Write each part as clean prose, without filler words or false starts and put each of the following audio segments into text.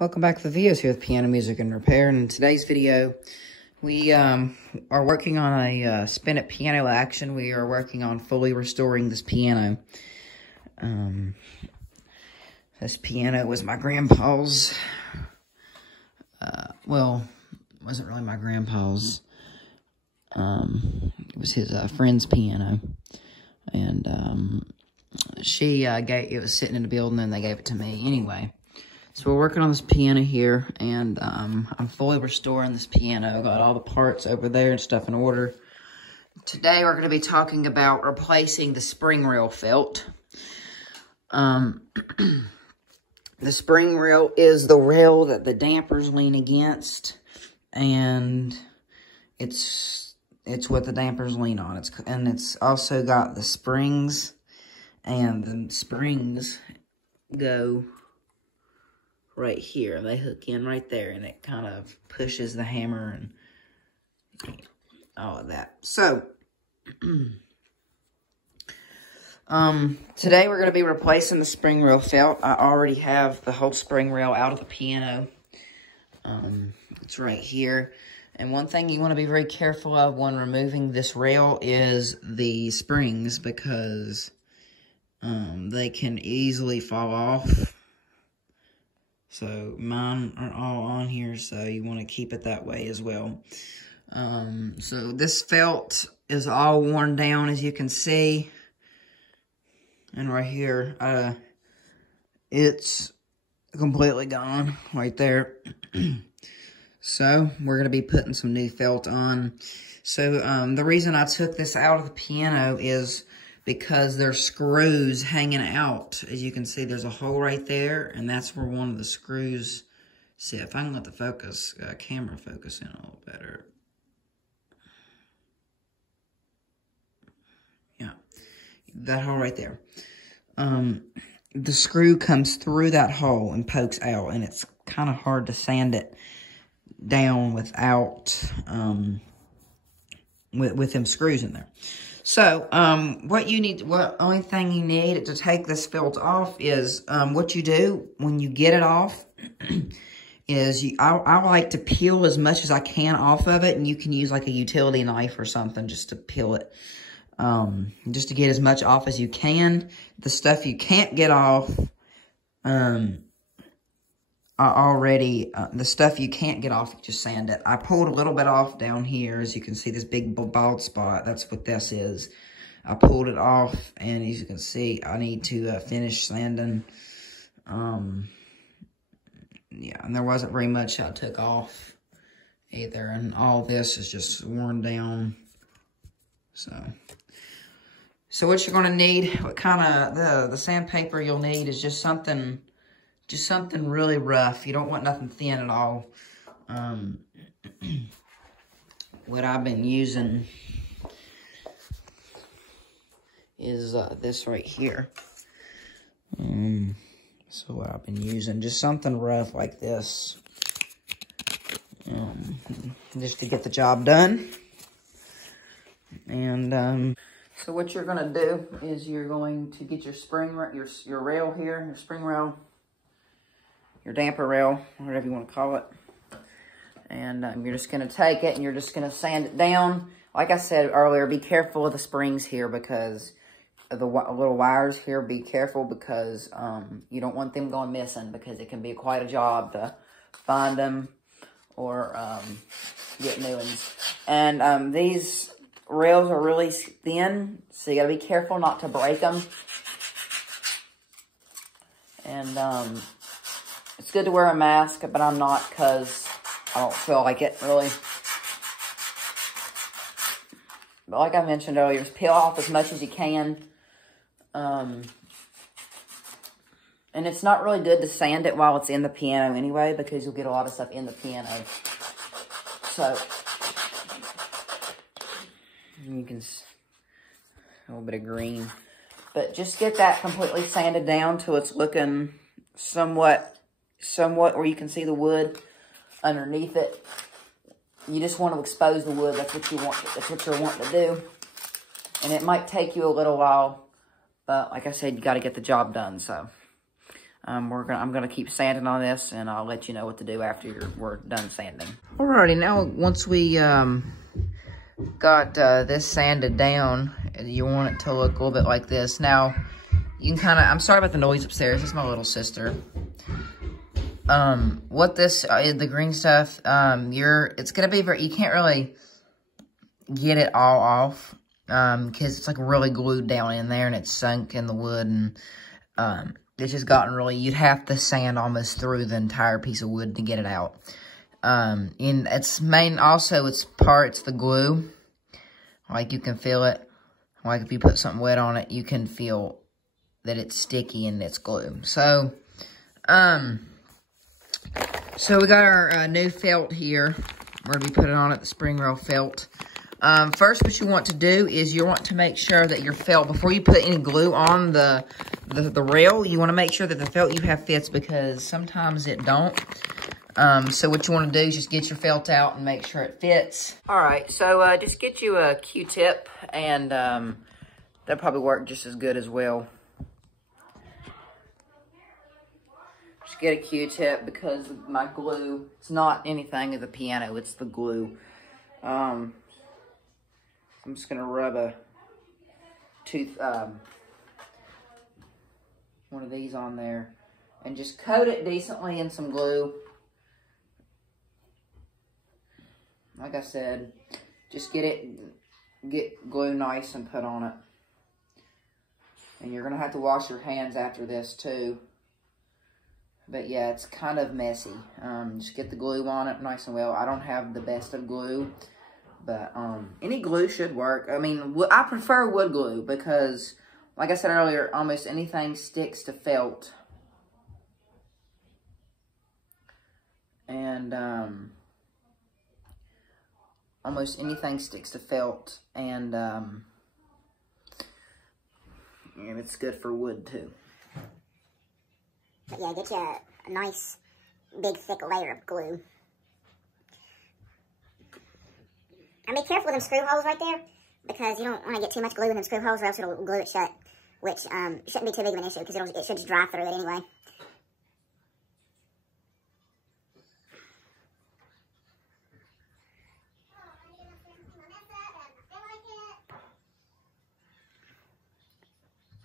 Welcome back to the videos here with Piano Music and Repair. And in today's video, we are working on a Spin It piano action. We are working on fully restoring this piano. This piano was my grandpa's. Well, it wasn't really my grandpa's. It was his friend's piano. And it was sitting in the building and they gave it to me anyway. So we're working on this piano here, and I'm fully restoring this piano. Got all the parts over there and stuff in order. Today we're going to be talking about replacing the spring rail felt. The spring rail is the rail that the dampers lean against, and it's what the dampers lean on. It's also got the springs, and the springs go right here. They hook in right there, and it kind of pushes the hammer and all of that. So, today we're going to be replacing the spring rail felt. I already have the whole spring rail out of the piano. It's right here. And one thing you want to be very careful of when removing this rail is the springs, because they can easily fall off. So mine are all on here, so you want to keep it that way as well. So this felt is all worn down, as you can see. And right here, it's completely gone right there. So we're going to be putting some new felt on. So the reason I took this out of the piano is because there's screws hanging out. As you can see, there's a hole right there, and that's where one of the screws sit. If I can let the camera focus in a little better. Yeah, that hole right there. The screw comes through that hole and pokes out, and it's kind of hard to sand it down without, with them screws in there. So, only thing you need to take this felt off is, what you do when you get it off is I like to peel as much as I can off of it, and you can use like a utility knife or something just to peel it, just to get as much off as you can. The stuff you can't get off, the stuff you can't get off, you just sand it. I pulled a little bit off down here. As you can see, this big bald spot, that's what this is. I pulled it off, and as you can see, I need to finish sanding. Yeah, and there wasn't very much I took off either, and all this is just worn down. So what you're going to need, what kind of, the sandpaper you'll need is just something really rough. You don't want nothing thin at all. What I've been using is this right here. So what I've been using, just something rough like this, just to get the job done. And so what you're gonna do is you're going to get your your rail here, your spring rail, your damper rail, whatever you want to call it. And you're just going to take it and you're just going to sand it down. Like I said earlier, be careful of the springs here, because of the little wires here. Be careful, because you don't want them going missing, because it can be quite a job to find them or get new ones. And these rails are really thin, so you got to be careful not to break them. And it's good to wear a mask, but I'm not, because I don't feel like it, really. But like I mentioned earlier, just peel off as much as you can. And it's not really good to sand it while it's in the piano anyway, because you'll get a lot of stuff in the piano. So, you can, a little bit of green. But just get that completely sanded down till it's looking somewhat where you can see the wood underneath it. You just want to expose the wood. That's what you want. That's what you're wanting to do. And it might take you a little while, but like I said, you got to get the job done. So I'm gonna keep sanding on this, and I'll let you know what to do after we're done sanding. Alrighty, now once we got this sanded down, you want it to look a little bit like this. Now, you can kind of, I'm sorry about the noise upstairs. It's my little sister. What this, the green stuff, it's gonna be very, you can't really get it all off, because it's like really glued down in there, and it's sunk in the wood, and, it's just gotten really, you'd have to sand almost through the entire piece of wood to get it out. And it's the glue. Like, you can feel it. Like, if you put something wet on it, you can feel that it's sticky and it's glue. So we got our new felt here. We're going to be putting on it, the spring rail felt. First, what you want to do is you want to make sure that your felt, before you put any glue on the rail, you want to make sure that the felt you have fits, because sometimes it don't. So what you want to do is just get your felt out and make sure it fits. All right, so just get you a Q-tip, and that'll probably work just as good as well. Just get a Q-tip, because my glue, it's not anything of the piano, it's the glue. I'm just gonna rub one of these on there and just coat it decently in some glue. Like I said, just get glue nice and put on it. And you're gonna have to wash your hands after this too. But yeah, it's kind of messy. Just get the glue on it nice and well. I don't have the best of glue, but any glue should work. I mean, I prefer wood glue because, like I said earlier, almost anything sticks to felt. And almost anything sticks to felt, and it's good for wood too. But yeah, get you a nice, big, thick layer of glue. And be careful with them screw holes right there, because you don't want to get too much glue in them screw holes, or else it'll glue it shut, which shouldn't be too big of an issue, because it should just dry through it anyway.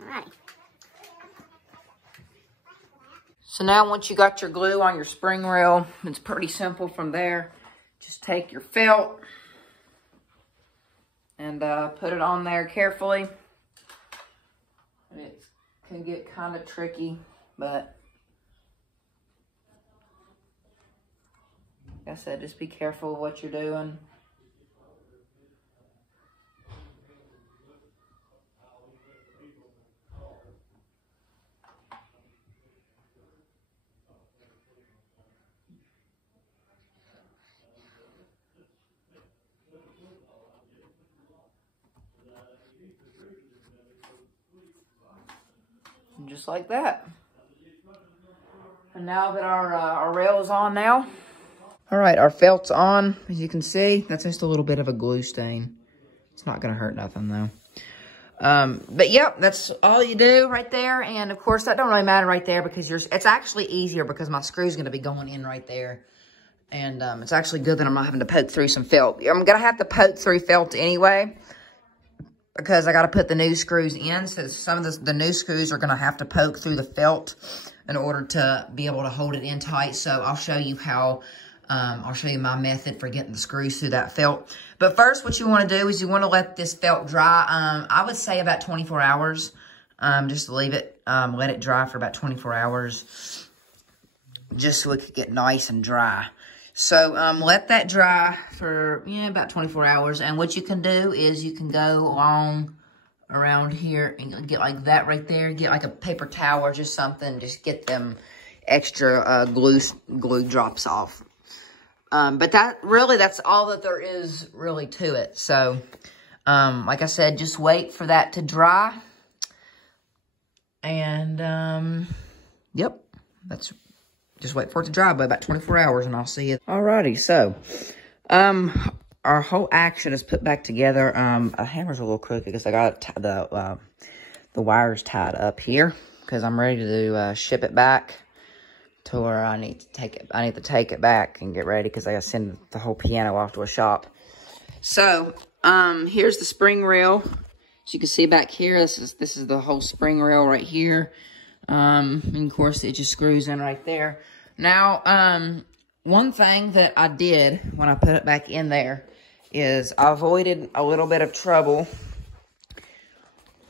Alright. So now once you got your glue on your spring rail, it's pretty simple from there. Just take your felt and put it on there carefully. And it can get kind of tricky, but like I said, just be careful of what you're doing. And just like that. And now that our rail is on now. All right, our felt's on. As you can see, that's just a little bit of a glue stain. It's not gonna hurt nothing though. But yep, that's all you do right there. And of course, that don't really matter right there, because it's actually easier because my screw's gonna be going in right there. And it's actually good that I'm not having to poke through some felt. I'm gonna have to poke through felt anyway, because I got to put the new screws in. So some of the new screws are going to have to poke through the felt in order to be able to hold it in tight. So I'll show you how, I'll show you my method for getting the screws through that felt. But first, what you want to do is you want to let this felt dry. I would say about 24 hours. Just leave it, let it dry for about 24 hours. Just so it could get nice and dry. So, let that dry for, about 24 hours. And what you can do is you can go along around here and get like that right there. Get like a paper towel or just something. Just get them extra glue drops off. But that's all that there is really to it. So, like I said, just wait for that to dry. And, yep, just wait for it to dry by about 24 hours, and I'll see you. Alrighty, so, our whole action is put back together. A hammer's a little crooked because I got the wires tied up here. because I'm ready to ship it back to where I need to take it back and get ready because I got to send the whole piano off to a shop. So, here's the spring reel. As you can see back here, this is the whole spring reel right here. And of course, it just screws in right there. Now, one thing that I did when I put it back in there is I avoided a little bit of trouble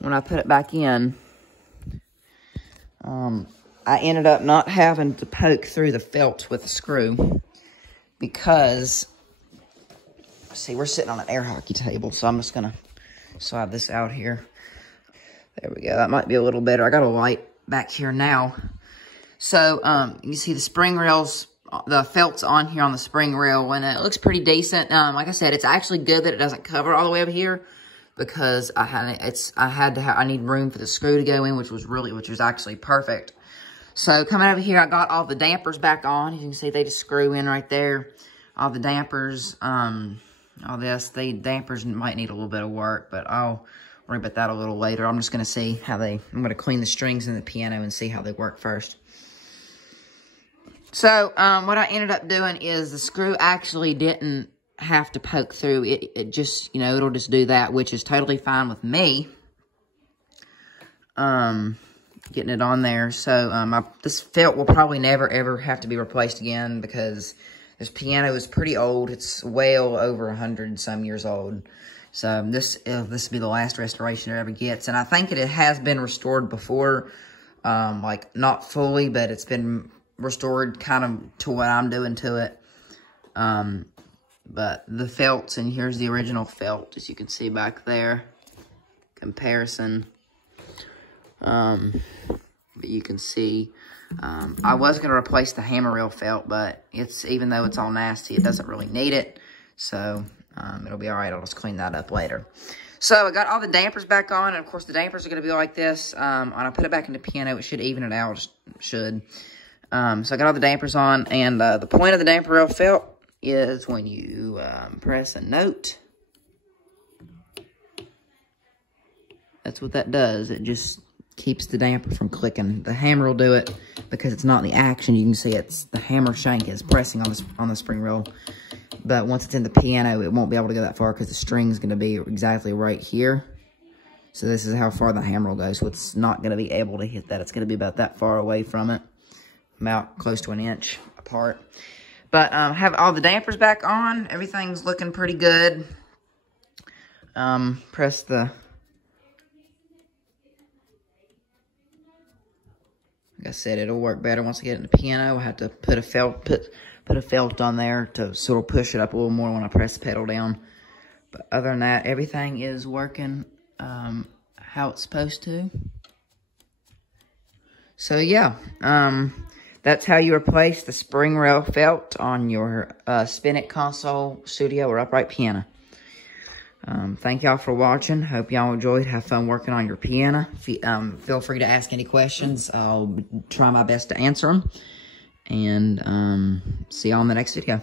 when I put it back in. I ended up not having to poke through the felt with a screw because, see, we're sitting on an air hockey table, so I'm just going to slide this out here. There we go. That might be a little better. I got a light back here now. So, you can see the spring rails, the felt's on here on the spring rail, and it looks pretty decent. Like I said, it's actually good that it doesn't cover all the way up here because I need room for the screw to go in, which was actually perfect. So, coming over here, I got all the dampers back on. You can see they just screw in right there. All the dampers, all this, the dampers might need a little bit of work, but I'll worry about that a little later. I'm just going to see how I'm going to clean the strings in the piano and see how they work first. So, what I ended up doing is the screw actually didn't have to poke through. It just, it'll just do that, which is totally fine with me. Getting it on there. So, this felt will probably never, ever have to be replaced again because this piano is pretty old. It's well over 100 and some years old. So, this will be the last restoration it ever gets. And I think it has been restored before. Like, not fully, but it's been restored kind of to what I'm doing to it. But the felts, and here's the original felt, as you can see back there. Comparison. But you can see, I was going to replace the hammer reel felt, but even though it's all nasty, it doesn't really need it. So, it'll be all right. I'll just clean that up later. So, I got all the dampers back on, and of course, the dampers are going to be like this. When I put it back in the piano, it should even it out, should. So, I got all the dampers on, and the point of the damper reel felt is when you press a note. That's what that does. It just keeps the damper from clicking. The hammer will do it because it's not the action. You can see the hammer shank is pressing on the spring reel. But once it's in the piano, it won't be able to go that far because the string's going to be exactly right here. So this is how far the hammer will go. So it's not going to be able to hit that. It's going to be about that far away from it. About close to an inch apart. But have all the dampers back on. Everything's looking pretty good. Press the... Like I said, it'll work better once I get it in the piano. I have to put a felt on there so it'll push it up a little more when I press the pedal down. But other than that, everything is working how it's supposed to. So yeah, that's how you replace the spring rail felt on your Spinet console, studio, or upright piano. Thank y'all for watching. Hope y'all enjoyed. Have fun working on your piano. Feel free to ask any questions. I'll try my best to answer them. And see y'all in the next video.